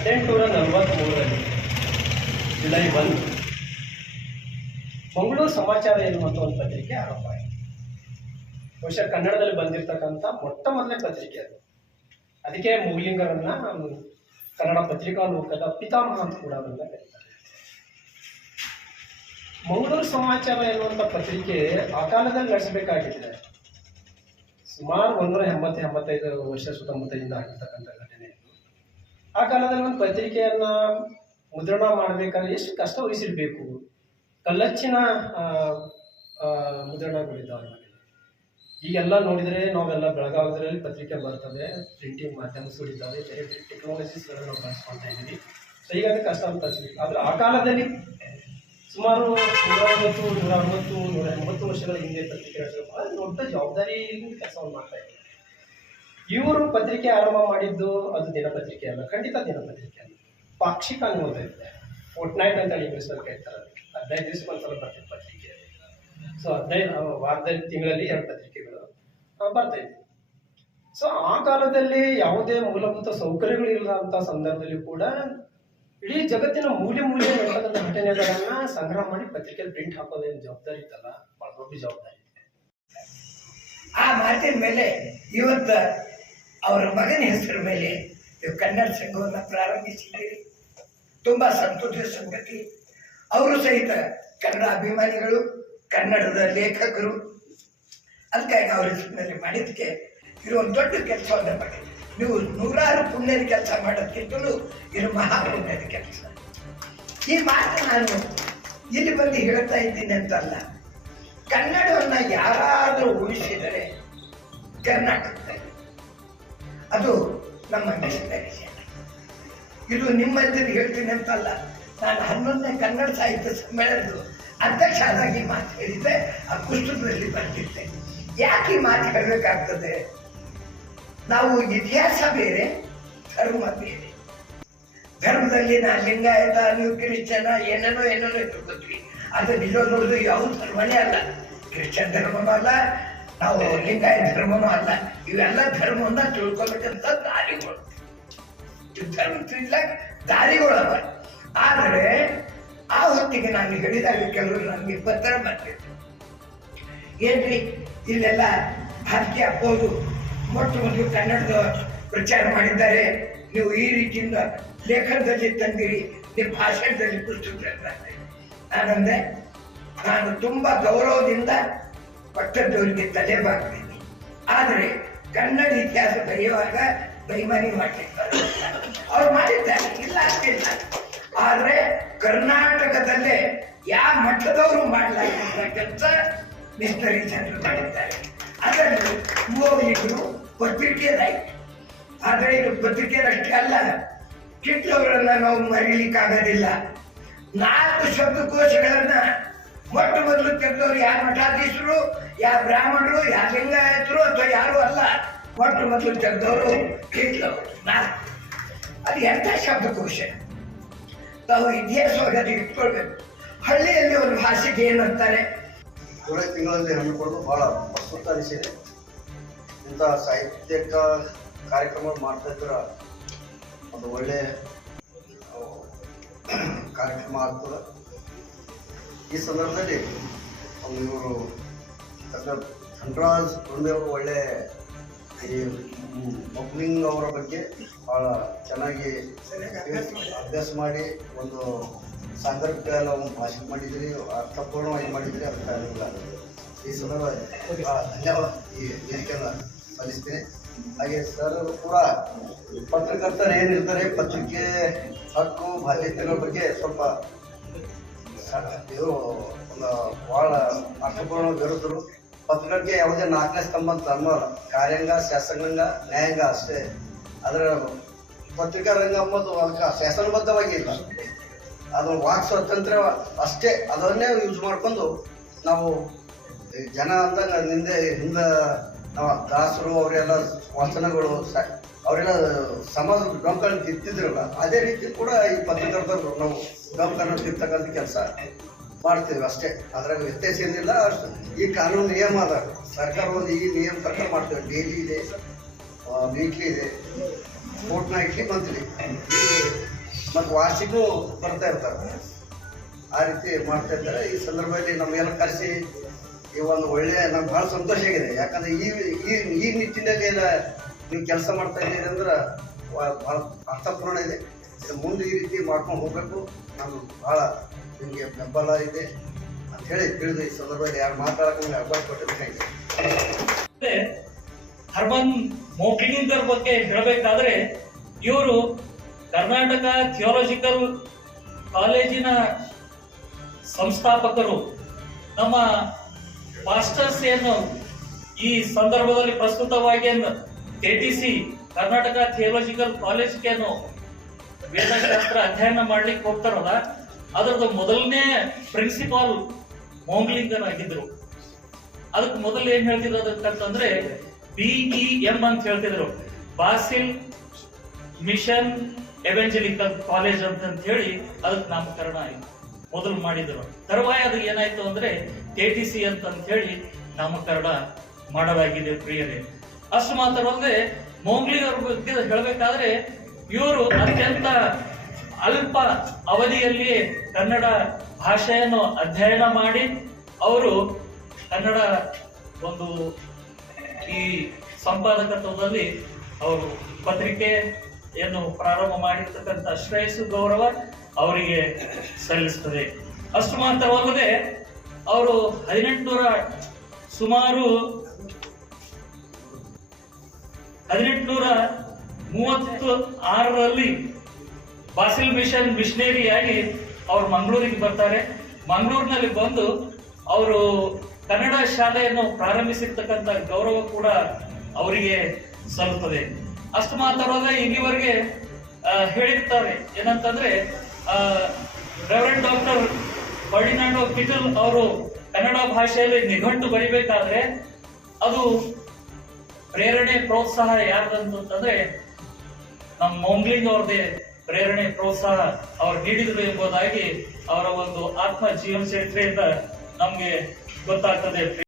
ಹದಿನೆಂಟುನೂರ ನಲವತ್ತ್ಮೂರರಲ್ಲಿ July one Mangaluru ಸಮಾಚಾರ ಎನ್ನುವಂಥ ಒಂದು ಪತ್ರಿಕೆ ಆರಂಭ ಆಯಿತು. ಬಹುಶಃ ಕನ್ನಡದಲ್ಲಿ ಬಂದಿರತಕ್ಕಂಥ ಮೊಟ್ಟ ಮೊದಲನೇ ಪತ್ರಿಕೆ ಅದು. ಅದಕ್ಕೆ ಮೂಲಿಂಗರನ್ನ ಕನ್ನಡ ಪತ್ರಿಕಾ ಲೋಕದ ಪಿತಾಮಹ ಅಂತ ಕೂಡ ಅವರನ್ನ ಕರೀತಾರೆ ಮಂಗಳೂರು ಸಮಾಚಾರ ಎನ್ನುವಂಥ ಪತ್ರಿಕೆ ಆ ಕಾಲದಲ್ಲಿ ನಡೆಸಬೇಕಾಗಿದೆ ಸುಮಾರು ಒಂದೂರ ಎಂಬತ್ತು ಎಂಬತ್ತೈದು ವರ್ಷ ಸುತ್ತಮುತ್ತಲಿಂದ ಆಗಿರ್ತಕ್ಕಂಥ. ಆ ಕಾಲದಲ್ಲಿ ಒಂದು ಪತ್ರಿಕೆಯನ್ನ ಮುದ್ರಣ ಮಾಡಬೇಕಾದ್ರೆ ಎಷ್ಟು ಕಷ್ಟ ವಹಿಸಿರ್ಬೇಕು ಕಲ್ಲಚ್ಚಿನ ಮುದ್ರಣಗಳಿದ್ದಾವೆ ಈಗೆಲ್ಲ ನೋಡಿದರೆ ನಾವೆಲ್ಲ ಬೆಳಗಾವಿದ್ರಲ್ಲಿ ಪತ್ರಿಕೆ ಬರ್ತದೆ ಪ್ರಿಂಟಿಂಗ್ ಮಾಧ್ಯಮಗಳಿದ್ದಾವೆ ಬೇರೆ ಬೇರೆ ಟೆಕ್ನಾಲಜೀಸ್ಗಳನ್ನು ನಾವು ಬಳಸ್ಕೊಳ್ತಾ ಇದ್ದೀವಿ. ಸೊ ಈಗ ಅದು ಕಷ್ಟ ಅಂತ ಅನ್ಸುತ್ತೆ. ಆದರೆ ಆ ಕಾಲದಲ್ಲಿ ಸುಮಾರು ನೂರ ಐವತ್ತು ನೂರ ಅರವತ್ತು ನೂರ ಎಂಬತ್ತು ವರ್ಷಗಳ ಹಿಂದೆ ಪತ್ರಿಕೆ ದೊಡ್ಡ ಜವಾಬ್ದಾರಿ ಕೆಲಸವನ್ನು ಮಾಡ್ತಾ ಇದ್ದಾರೆ ಇವರು ಪತ್ರಿಕೆ ಆರಂಭ ಮಾಡಿದ್ದು ಅದು ದಿನಪತ್ರಿಕೆ ಅಲ್ಲ ಖಂಡಿತ ದಿನಪತ್ರಿಕೆ ಅಲ್ಲ. ಪಾಕ್ಷಿಕ ಅನ್ನೋದು ಇದೆ. ಫೋರ್ಟ್ ನೈಟ್ ಅಂತ ಇಂಗ್ಲೀಷ್ನಲ್ಲಿ ಕರೀತಾರೆ ಅದಕ್ಕೆ. ಹದಿನೈದು ದಿವಸಕ್ಕೆ ಒಂದ್ಸಲ ಬರ್ತಿತ್ತು ಪತ್ರಿಕೆ. ಸೊ ಹದಿನೈದು ವಾರದಲ್ಲಿ ತಿಂಗಳಲ್ಲಿ ಎರಡು ಪತ್ರಿಕೆಗಳು ಆ, ಬರ್ತಾ ಇದ್ವು ಸೊ ಆ ಕಾಲದಲ್ಲಿ ಯಾವುದೇ ಮೂಲಭೂತ ಸೌಕರ್ಯಗಳು ಇಲ್ಲದಂಥ ಸಂದರ್ಭದಲ್ಲಿ ಕೂಡ ಇಡೀ ಜಗತ್ತಿನ ಮೂಲೆ ಮೂಲೆ ನಡೆತಕ್ಕಂಥ ಘಟನೆಗಳನ್ನ ಸಂಗ್ರಹ ಮಾಡಿ ಪತ್ರಿಕೆಯಲ್ಲಿ ಪ್ರಿಂಟ್ ಹಾಕೋದೇನು ಜವಾಬ್ದಾರಿ ಇತ್ತಲ್ಲ? ಬಹಳ ದೊಡ್ಡ ಜವಾಬ್ದಾರಿ ಆ ಮಾತಿನ ಮೇಲೆ ಇವತ್ತು ಅವರ ಮಗನ ಹೆಸರು ಮೇಲೆ ನೀವು ಕನ್ನಡ ಸಂಘವನ್ನು ಪ್ರಾರಂಭಿಸಿದ್ದೀರಿ. ತುಂಬ ಸಂತೋಷದ ಸಂಗತಿ. ಅವರು ಸಹಿತ ಕನ್ನಡ ಅಭಿಮಾನಿಗಳು, ಕನ್ನಡದ ಲೇಖಕರು. ಅದಕ್ಕಾಗಿ ಅವರ ಹೆಸರಿನಲ್ಲಿ ಮಾಡಿದ್ದಕ್ಕೆ ಇದು ಒಂದು ದೊಡ್ಡ ಕೆಲಸವನ್ನು ಮಾಡಿ ನೀವು ನೂರಾರು ಪುಣ್ಯದ ಕೆಲಸ ಮಾಡೋದಕ್ಕಿಂತಲೂ ಇದು ಮಹಾಪುಣ್ಯದ ಕೆಲಸ. ಈ ಮಾತು ನಾನು ಇಲ್ಲಿ ಬಂದು ಹೇಳ್ತಾ ಇದ್ದೀನಿ ಅಂತಲ್ಲ. ಕನ್ನಡವನ್ನು ಯಾರಾದರೂ ಉಳಿಸಿದರೆ ಕರ್ನಾಟಕದಲ್ಲಿ ಅದು ನಮ್ಮ ಮಿಷನರಿ ಇದು ನಿಮ್ಮ ಎದುರು ಹೇಳ್ತೀನಿ ಅಂತಲ್ಲ, ನಾನು ಹನ್ನೊಂದನೇ ಕನ್ನಡ ಸಾಹಿತ್ಯ ಸಮ್ಮೇಳನದ ಅಧ್ಯಕ್ಷ ಆದಾಗಿ ಮಾತು ಹೇಳಿದ್ದೆ, ಆ ಪುಸ್ತಕದಲ್ಲಿ ಬರೆದಿದ್ದೆ. ಯಾಕೆ ಈ ಮಾತು ಹೇಳಬೇಕಾಗ್ತದೆ? ನಾವು ಇತಿಹಾಸ ಬೇರೆ, ಧರ್ಮ ಬೇರೆ. ಧರ್ಮದಲ್ಲಿ ನಾ ಲಿಂಗಾಯತ, ನೀವು ಕ್ರಿಶ್ಚನ ಏನೇನೋ ಏನೇನೋ ಇಟ್ಕೊತೀವಿ ಅದು ನಿಜ ನೋಡಿದ್ರೆ ಯಾವ ಧರ್ಮನೇ ಅಲ್ಲ. ಕ್ರಿಶ್ಚಿಯನ್ ಧರ್ಮನೂ ಅಲ್ಲ ನಾವು ಲಿಂಗಾಯತ ಧರ್ಮನೂ ಅಲ್ಲ. ಇವೆಲ್ಲ ಧರ್ಮವನ್ನ ತಿಳ್ಕೊಬೇಕಂತ ದಾರಿಗಳು. ಧರ್ಮ ತಿಳ್ಲಕ್ ದಾರಿಗಳವ ಆದರೆ ಆ ಹೊತ್ತಿಗೆ ನಾನು ಹೇಳಿದಾಗ ಕೆಲವರು ನನಗೆ ಪತ್ರ ಬರ್ತಿದ್ರು ಏನ್ರಿ, ಇಲ್ಲೆಲ್ಲ ಭಾರತೀಯ ಅಪ್ಪೋದು ಮೊಟ್ಟ ಮೊದಲು ಕನ್ನಡದ ಪ್ರಚಾರ ಮಾಡಿದ್ದಾರೆ. ನೀವು ಈ ರೀತಿಯಿಂದ ಲೇಖನದಲ್ಲಿ ತಂದಿರಿ, ನಿಮ್ಮ ಭಾಷಣದಲ್ಲಿ ಪುಸ್ತಕ ನಾನಂದೆ, ನಾನು ತುಂಬಾ ಗೌರವದಿಂದ ಪಟ್ಟದವರಿಗೆ ತಲೆ ಬಾಗ್ತೀನಿ ಆದರೆ ಕನ್ನಡ ಇತಿಹಾಸ ಬರೆಯುವಾಗ ಬೈಮಾನಿ ಮಾಡಿರ್ತಾರೆ ಅವ್ರು ಮಾಡಿದ್ದಾರೆ, ಇಲ್ಲ ಅಂತಿಲ್ಲ. ಆದರೆ ಕರ್ನಾಟಕದಲ್ಲೇ ಯಾವ ಮಟ್ಟದವರು ಮಾಡಲಾಗಿರುವ ಕೆಲಸ ಮಿಸ್ಟರಿ ಜನರು ಮಾಡಿದ್ದಾರೆ. ಅದನ್ನು ಮೂವರಿಗೂ ಪತ್ರಿಕೆದಾಯಿತು ಆದರೆ ಇದು ಪತ್ರಿಕೆಯಷ್ಟೇ ಅಲ್ಲ ಕಿಟ್ಲವರನ್ನ ನಾವು ಮರೀಲಿಕ್ಕಾಗೋದಿಲ್ಲ. ನಾಲ್ಕು ಶಬ್ದಕೋಶಗಳನ್ನ ಮೊಟ್ಟ ಮೊದಲು ತೆಗೆದವರು ಯಾರು ಮಠಾಧೀಶರು, ಯಾರು ಬ್ರಾಹ್ಮಣರು, ಯಾರು ಲಿಂಗಾಯತರು ಅಥವಾ ಯಾರು ಅಲ್ಲ ಮೊಟ್ಟ ಮೊದಲು ತೆಗೆದವರು ಕಿಟ್ಲವರು ನಾಲ್ಕು ಅದು ಎಂಥ ಶಬ್ದಕೋಶ ತಾವು ಇತಿಹಾಸವಾಗಿ ಅದು ಇಟ್ಕೊಳ್ಬೇಕು. ಹಳ್ಳಿಯಲ್ಲಿ ಒಂದು ಭಾಷೆಗೆ ಏನಂತಾರೆ ಜುಲೈ ತಿಂಗಳಲ್ಲಿ ಹಮ್ಮಿಕೊಂಡು ಬಹಳ ಪ್ರಸ್ತುತ ಅನಿಸಿದೆ ಇಂಥ ಸಾಹಿತ್ಯ ಕಾರ್ಯಕ್ರಮ ಮಾಡ್ತಾ ಇದ್ರೆ ಒಂದು ಒಳ್ಳೆಯ ಕಾರ್ಯಕ್ರಮ ಆಗ್ತದೆ. ಈ ಸಂದರ್ಭದಲ್ಲಿ ಅವ್ರು ಇವರು ಡಾಕ್ಟರ್ ಧನರಾಜ್ ಅವರು ಒಳ್ಳೆ ಈ ಅವರ ಬಗ್ಗೆ ಭಾಳ ಚೆನ್ನಾಗಿ ಅಭ್ಯಾಸ ಮಾಡಿ ಒಂದು ಸಾಂದರ್ಭಿಕ ಎಲ್ಲ ಒಂದು ಭಾಷಣ ಮಾಡಿದ್ರಿ ಅರ್ಥಪೂರ್ಣವಾಗಿ ಮಾಡಿದ್ರಿ ಅದಕ್ಕೆ ಅನುಕೂಲ ಆಗಿದೆ. ಈ ಸಂದರ್ಭ ಭಾಳ ಧನ್ಯವಾದ. ಈ ವೇದಿಕೆಯನ್ನು ಸಲ್ಲಿಸ್ತೀನಿ. ಹಾಗೆ ಸರ್ ಕೂಡ ಪತ್ರಕರ್ತರು ಏನಿರ್ತಾರೆ ಪತ್ರಿಕೆ ಹಕ್ಕು ಬಾಧ್ಯತೆಗಳ ಬಗ್ಗೆ ಸ್ವಲ್ಪ ಇದು ಒಂದು ಭಾಳ ಅರ್ಥಪೂರ್ಣ ವಿರುದ್ಧರು ಪತ್ರಕರ್ಗೆ ಯಾವುದೇ ನಾಲ್ಕನೇ ಸ್ತಂಭ ಅಂತ ಅನ್ನೋಲ್ಲ ಕಾರ್ಯಾಂಗ, ಶಾಸಕಾಂಗ, ನ್ಯಾಯಾಂಗ ಅಷ್ಟೇ. ಅದರ ಪತ್ರಿಕಾ ರಂಗ ಅಂಬೋದು ಅದಕ್ಕೆ ಶಾಸನಬದ್ಧವಾಗಿ ಇಲ್ಲ. ಅದು ವಾಕ್ ಸ್ವಾತಂತ್ರ್ಯ ಅಷ್ಟೇ. ಅದನ್ನೇ ಯೂಸ್ ಮಾಡ್ಕೊಂಡು ನಾವು ಜನ ಅಂತ ನಿಂದೆ ಹಿಂದೆ ನಾವು ದಾಸರು ಅವರೆಲ್ಲ ವಚನಗಳು ಅವರೆಲ್ಲ ಸಮಾಜ ಡೊಂಕಲ್ಲಿ ತಿತ್ತಿದ್ರಲ್ಲ ಅದೇ ರೀತಿ ಕೂಡ ಈ ಪತ್ರಕರ್ತರು ನಾವು ಡೊಂಕನ್ನು ತಿರ್ತಕ್ಕಂಥ ಕೆಲಸ. ಮಾಡ್ತೀವಿ ಅಷ್ಟೇ. ಅದ್ರಾಗ ವ್ಯತ್ಯಾಸ ಏನಿಲ್ಲ, ಅಷ್ಟು. ಈ ಕಾನೂನು ನಿಯಮ ಅದ. ಸರ್ಕಾರ ಒಂದು ಈ ನಿಯಮ ಪ್ರಕಾರ ಮಾಡ್ತೇವೆ. ಡೈಲಿ ಇದೆ ವೀಕ್ಲಿ ಇದೆ. ಫೋರ್ಟ್ ಇಟ್ಲಿ ಮಂತ್ಲಿ ಮತ್ತು ವಾರ್ಷಿಕೂ ಬರ್ತಾ ಇರ್ತಾರೆ ಆ ರೀತಿ ಮಾಡ್ತಾ ಇರ್ತಾರೆ. ಈ ಸಂದರ್ಭದಲ್ಲಿ ನಮಗೆಲ್ಲ ಕರೆಸಿ ಈ ಒಂದು ಒಳ್ಳೆಯ ನಮ್ಗೆ ಭಾಳ ಸಂತೋಷ ಆಗಿದೆ. ಯಾಕಂದ್ರೆ ಈ ಈ ಈ ನಿಟ್ಟಿನಲ್ಲಿ ನೀವು ಕೆಲಸ ಮಾಡ್ತಾ ಇದ್ದೀರಿ ಅಂದ್ರೆ ಭಾಳ ಅರ್ಥಪೂರ್ಣ ಇದು. ಮುಂದೆ ಈ ರೀತಿ ಮಾಡ್ಕೊಂಡು ಹೋಗ್ಬೇಕು. ನಾನು ಭಾಳ ನಿಮಗೆ ಬೆಂಬಲ ಇದೆ. ಅಂತ ಹೇಳಿ ತಿಳಿದು ಈ ಸಂದರ್ಭದಲ್ಲಿ ಯಾರು ಮಾತಾಡೋಕೆ ಅಭ್ಯಾಸ ಮತ್ತೆ ಹರ್ಮನ್ ಮೋಕ್ಲಿಂಗರ್ ಬಗ್ಗೆ ಹೇಳಬೇಕಾದ್ರೆ, ಇವರು ಕರ್ನಾಟಕ ಥಿಯೋಲಜಿಕಲ್ ಕಾಲೇಜಿನ ಸಂಸ್ಥಾಪಕರು. ನಮ್ಮ ಮಾಸ್ಟರ್ಸ್ ಏನು ಈ ಸಂದರ್ಭದಲ್ಲಿ ಪ್ರಸ್ತುತವಾಗಿ ಕೆಟಿಸಿ ಕರ್ನಾಟಕ ಥಿಯೋಲಜಿಕಲ್ ಕಾಲೇಜ್ಗೇನು ವೇದಶಾಸ್ತ್ರ ಅಧ್ಯಯನ ಮಾಡ್ಲಿಕ್ಕೆ ಹೋಗ್ತಾರಲ್ಲ, ಅದರದ್ದು ಮೊದಲನೇ ಪ್ರಿನ್ಸಿಪಾಲ್ ಮೋಂಗ್ಲಿಂಗನ್ ಆಗಿದ್ರು ಅದಕ್ಕೆ ಮೊದಲು ಏನ್ ಹೇಳ್ತಿದ್ರು ಅದಕ್ಕಂತಂದ್ರೆ ಬಿಇ ಎಂ ಅಂತ ಹೇಳ್ತಿದ್ರು. ಬಾಸಿಲ್ ಮಿಷನ್ ಎವೆಂಜಲಿಕಲ್ ಕಾಲೇಜ್ ಅಂತ ಹೇಳಿ ಅದಕ್ಕೆ ನಾಮಕರಣ ಆಯ್ತು. ಮೊದಲು ಮಾಡಿದ್ರು. ತರುವಾಯ ಅದು ಏನಾಯ್ತು ಅಂದ್ರೆ ಕೆ ಟಿ ಸಿ ಅಂತ ಹೇಳಿ ನಾಮಕರಣ ಮಾಡಲಾಗಿದೆ ಪ್ರಿಯರೇ. ಅಷ್ಟು ಮಾತ್ರವಲ್ಲದೆ ಮೋಂಗ್ಲಿ ಅವ್ರ ಬಗ್ಗೆ ಹೇಳಬೇಕಾದ್ರೆ ಇವರು ಅತ್ಯಂತ ಅಲ್ಪ ಅವಧಿಯಲ್ಲಿ ಕನ್ನಡ ಭಾಷೆಯನ್ನು ಅಧ್ಯಯನ ಮಾಡಿ ಅವರು ಕನ್ನಡ ಒಂದು ಈ ಸಂಪಾದಕತ್ವದಲ್ಲಿ ಅವರು ಪತ್ರಿಕೆಯನ್ನು ಪ್ರಾರಂಭ ಮಾಡಿರ್ತಕ್ಕಂಥ ಶ್ರೇಯಸ್ಸು ಗೌರವ ಅವರಿಗೆ ಸಲ್ಲಿಸ್ತದೆ. ಅಷ್ಟು ಮಾತ್ರವಲ್ಲದೆ ಅವರು ಹದಿನೆಂಟುನೂರ ಸುಮಾರು ಹದಿನೆಂಟುನೂರ ಮೂವತ್ತು ಆರರಲ್ಲಿ ಬಾಸಿಲ್ ಮಿಷನ್ ಮಿಷನರಿಯಾಗಿ ಅವರು ಮಂಗಳೂರಿಗೆ ಬರ್ತಾರೆ. ಮಂಗಳೂರಿನಲ್ಲಿ ಬಂದು ಅವರು ಕನ್ನಡ ಶಾಲೆಯನ್ನು ಪ್ರಾರಂಭಿಸಿರ್ತಕ್ಕಂಥ ಗೌರವ ಕೂಡ ಅವರಿಗೆ ಸಲ್ಲುತ್ತದೆ. ಅಷ್ಟು ಮಾತಾಡೋದೇ ಇಲ್ಲಿವರೆಗೆ ಹೇಳಿರ್ತಾರೆ. ಏನಂತಂದ್ರೆ ರೆವರೆಂಡ್ ಡಾಕ್ಟರ್ ಫರ್ಡಿನಾಂಡೋ ಪಿಟಲ್ ಅವರು ಕನ್ನಡ ಭಾಷೆಯಲ್ಲಿ ನಿಘಂಟು ಬರಿಬೇಕಾದ್ರೆ ಅದು ಪ್ರೇರಣೆ, ಪ್ರೋತ್ಸಾಹ ಯಾರ್ದಂತಂದ್ರೆ ನಮ್ಮ ಮೌಂಗ್ಲಿಂಗ್ ಅವ್ರದ್ದೇ ಪ್ರೇರಣೆ, ಪ್ರೋತ್ಸಾಹ ಅವ್ರು ನೀಡಿದ್ರು ಎಂಬುದಾಗಿ ಅವರ ಒಂದು ಆತ್ಮ ಜೀವನ ಚರಿತ್ರೆಯಿಂದ ನಮ್ಗೆ ಗೊತ್ತಾಗ್ತದೆ.